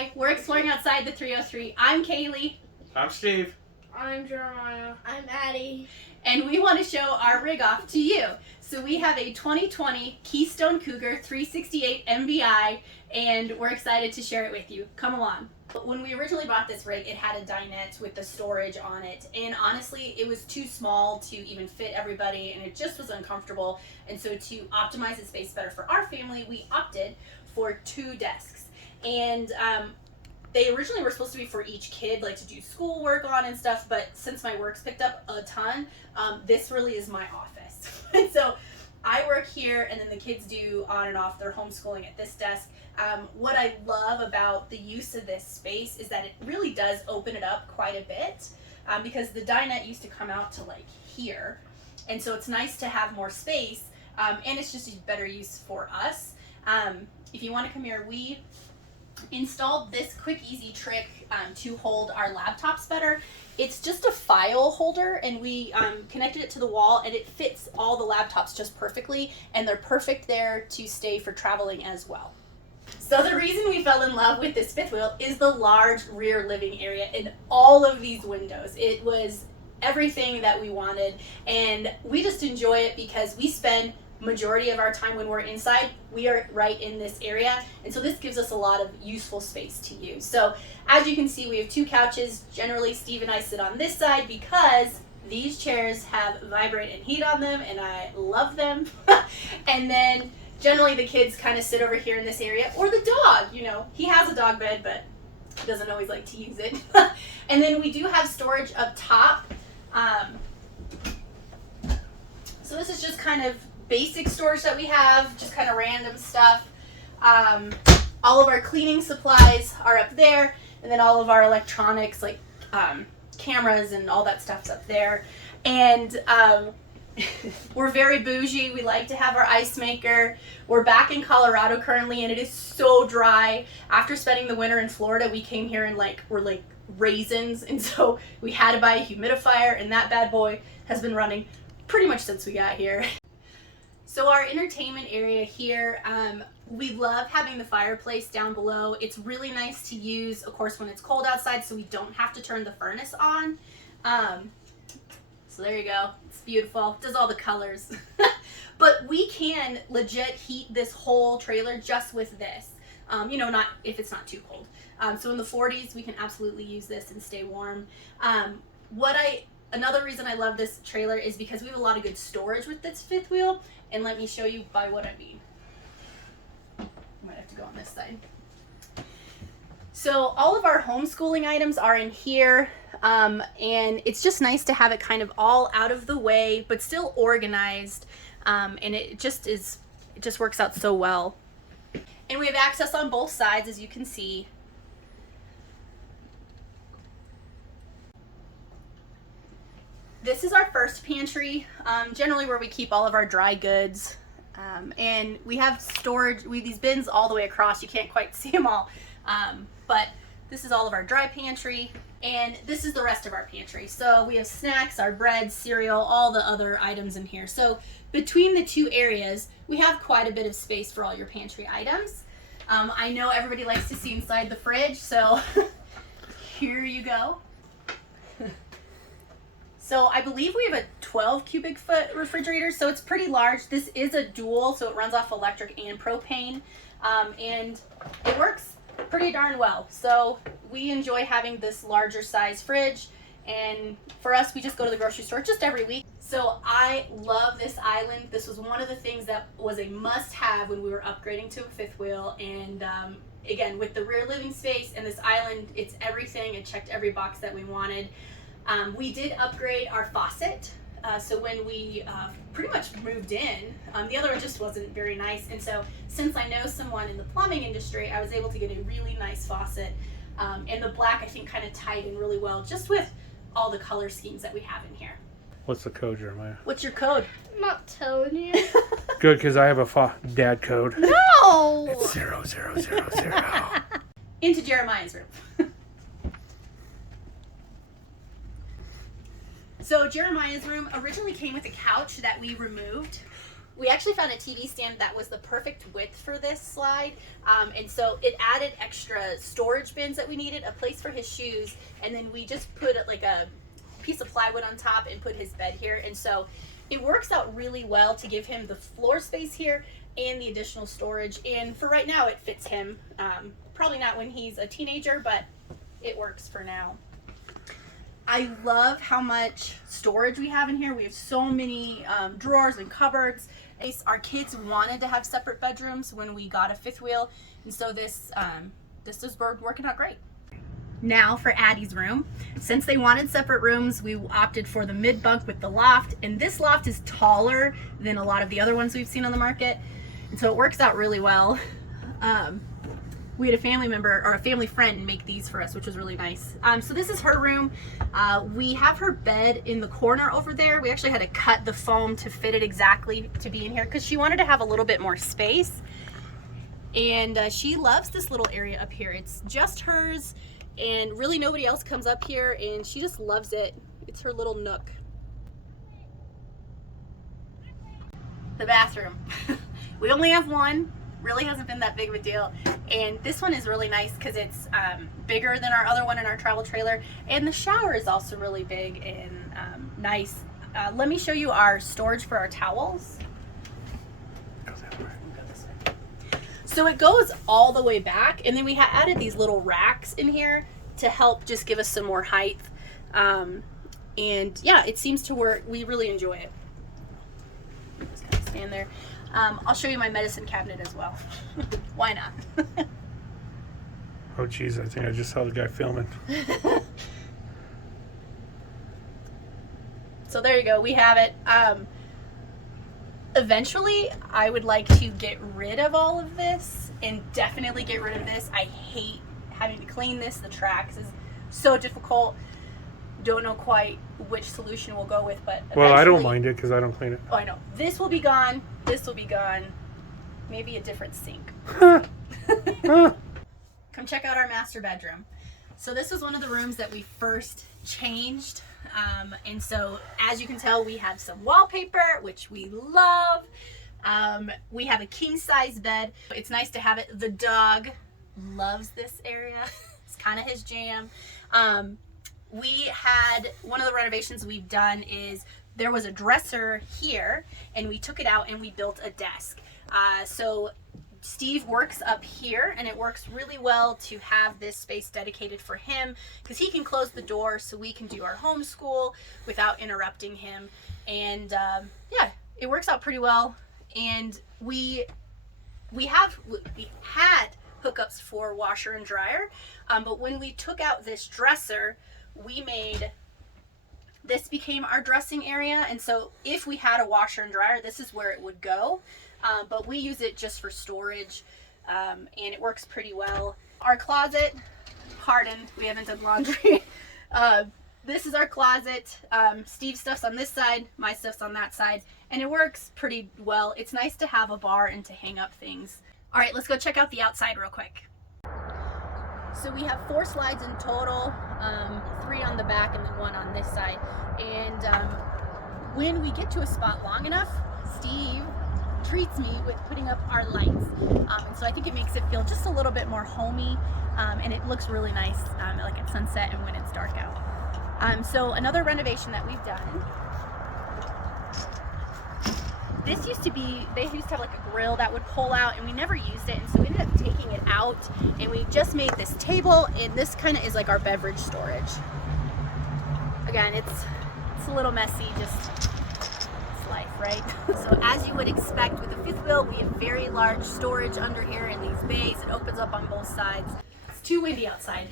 Hi, we're exploring outside the 303. I'm Kaylee. I'm Steve. I'm Jeremiah. I'm Addie. And we want to show our rig off to you. So we have a 2020 Keystone Cougar 368 MVI, and we're excited to share it with you. Come along. When we originally bought this rig, it had a dinette with the storage on it, and honestly, it was too small to even fit everybody, and it just was uncomfortable. And so to optimize the space better for our family, we opted for 2 desks. And they originally were supposed to be for each kid, like to do schoolwork on and stuff, but since my work's picked up a ton, this really is my office. And so I work here, and then the kids do on and off their homeschooling at this desk. What I love about the use of this space is that it really does open it up quite a bit, because the dinette used to come out to like here, and so it's nice to have more space, and it's just a better use for us. If you want to come here, we installed this quick easy trick to hold our laptops better. It's just a file holder, and we connected it to the wall, and it fits all the laptops just perfectly, and they're perfect there to stay for traveling as well. So the reason we fell in love with this fifth wheel is the large rear living area in all of these windows. It was everything that we wanted, and we just enjoy it because we spend majority of our time when we're inside, we are right in this area, and so this gives us a lot of useful space to use. So as you can see, we have 2 couches. Generally, Steve and I sit on this side because these chairs have vibrate and heat on them, and I love them. And then generally the kids kind of sit over here in this area, or the dog, you know, he has a dog bed, but he doesn't always like to use it. And then we do have storage up top. So this is just kind of basic storage that we have, just kind of random stuff. All of our cleaning supplies are up there, and then all of our electronics, like cameras and all that stuff's up there. And we're very bougie. We like to have our ice maker. We're back in Colorado currently, and it is so dry. After spending the winter in Florida, we came here and we're like raisins, and so we had to buy a humidifier, and that bad boy has been running pretty much since we got here. So our entertainment area here, we love having the fireplace down below. It's really nice to use, of course, when it's cold outside, so we don't have to turn the furnace on. So there you go. It's beautiful. It does all the colors. But we can legit heat this whole trailer just with this. You know, not if it's not too cold. So in the 40s, we can absolutely use this and stay warm. Another reason I love this trailer is because we have a lot of good storage with this fifth wheel, and let me show you by what I mean. I might have to go on this side. So all of our homeschooling items are in here, and it's just nice to have it kind of all out of the way, but still organized, and it just works out so well. And we have access on both sides, as you can see. This is our first pantry, generally where we keep all of our dry goods, and we have storage. We have these bins all the way across. You can't quite see them all, but this is all of our dry pantry, and this is the rest of our pantry. So we have snacks, our bread, cereal, all the other items in here. So between the 2 areas, we have quite a bit of space for all your pantry items. I know everybody likes to see inside the fridge, so here you go. So I believe we have a 12 cubic foot refrigerator, so it's pretty large. This is a dual, so it runs off electric and propane, and it works pretty darn well. So we enjoy having this larger size fridge, and for us, we just go to the grocery store just every week. So I love this island. This was one of the things that was a must-have when we were upgrading to a fifth wheel, and again, with the rear living space and this island, it's everything. It checked every box that we wanted. We did upgrade our faucet, so when we pretty much moved in, the other one just wasn't very nice, and so since I know someone in the plumbing industry, I was able to get a really nice faucet, and the black I think kind of tied in really well just with all the color schemes that we have in here. What's the code, Jeremiah? What's your code? I'm not telling you. Good, because I have a dad code. No! It's 0000. Into Jeremiah's room. So Jeremiah's room originally came with a couch that we removed. We actually found a TV stand that was the perfect width for this slide. And so it added extra storage bins that we needed, a place for his shoes, and then we just put like a piece of plywood on top and put his bed here. And so it works out really well to give him the floor space here and the additional storage. And for right now, it fits him. Probably not when he's a teenager, but it works for now. I love how much storage we have in here. We have so many drawers and cupboards. Our kids wanted to have separate bedrooms when we got a fifth wheel, and so this is working out great. Now for Addie's room. Since they wanted separate rooms, we opted for the mid bunk with the loft, and this loft is taller than a lot of the other ones we've seen on the market, and so it works out really well. We had a family member or a family friend make these for us, which was really nice. So this is her room. We have her bed in the corner over there. We actually had to cut the foam to fit it exactly to be in here because she wanted to have a little bit more space. And she loves this little area up here. It's just hers, and really nobody else comes up here, and she just loves it. It's her little nook. The bathroom. We only have one. Really hasn't been that big of a deal, and this one is really nice because it's bigger than our other one in our travel trailer, and the shower is also really big and nice. Let me show you our storage for our towels. So it goes all the way back, and then we added these little racks in here to help just give us some more height, and yeah, it seems to work. We really enjoy it. Just kind of stand there. I'll show you my medicine cabinet as well. Why not? Oh, geez, I think I just saw the guy filming. So there you go. We have it. Eventually, I would like to get rid of all of this and definitely get rid of this. I hate having to clean this. The tracks is so difficult. Don't know quite which solution we'll go with, but well, I don't mind it because I don't clean it. Oh, I know. This will be gone. This will be gone. Maybe a different sink. Come check out our master bedroom. So this was one of the rooms that we first changed. And so as you can tell, we have some wallpaper, which we love. We have a king size bed. It's nice to have it. The dog loves this area. It's kind of his jam. We had one of the renovations we've done is there was a dresser here, and we took it out and we built a desk. So Steve works up here, and it works really well to have this space dedicated for him because he can close the door so we can do our homeschool without interrupting him. And yeah, it works out pretty well. And we had hookups for washer and dryer, but when we took out this dresser, this became our dressing area, and so if we had a washer and dryer, this is where it would go, but we use it just for storage, and it works pretty well. Our closet, pardon, we haven't done laundry. This is our closet. Steve's stuff's on this side, my stuff's on that side, and it works pretty well. It's nice to have a bar and to hang up things. All right, let's go check out the outside real quick. So we have 4 slides in total, 3 on the back and then 1 on this side. And when we get to a spot long enough, Steve treats me with putting up our lights. And so I think it makes it feel just a little bit more homey, and it looks really nice like at sunset and when it's dark out. So another renovation that we've done, this used to be, they used to have like a grill that would pull out, and we never used it, and so we ended up taking it out, and we just made this table, and this kind of is like our beverage storage. Again, it's a little messy, just it's life, right? So as you would expect with a fifth wheel, we have very large storage under here in these bays. It opens up on both sides. It's too windy outside.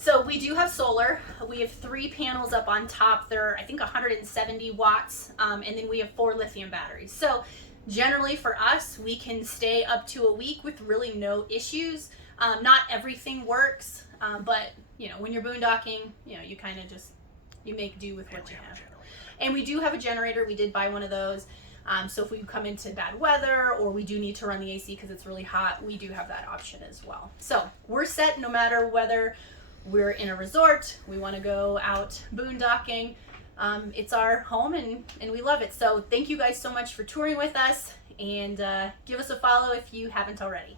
So we do have solar. We have 3 panels up on top. They're, I think, 170 watts, and then we have 4 lithium batteries. So generally for us, we can stay up to a week with really no issues. Not everything works, but you know, when you're boondocking, you know, you kind of just, you make do with what you have. And we do have a generator. We did buy one of those. So if we come into bad weather or we do need to run the AC because it's really hot, we do have that option as well. So we're set no matter whether we're in a resort, we want to go out boondocking, It's our home and we love it. So thank you guys so much for touring with us, and give us a follow if you haven't already.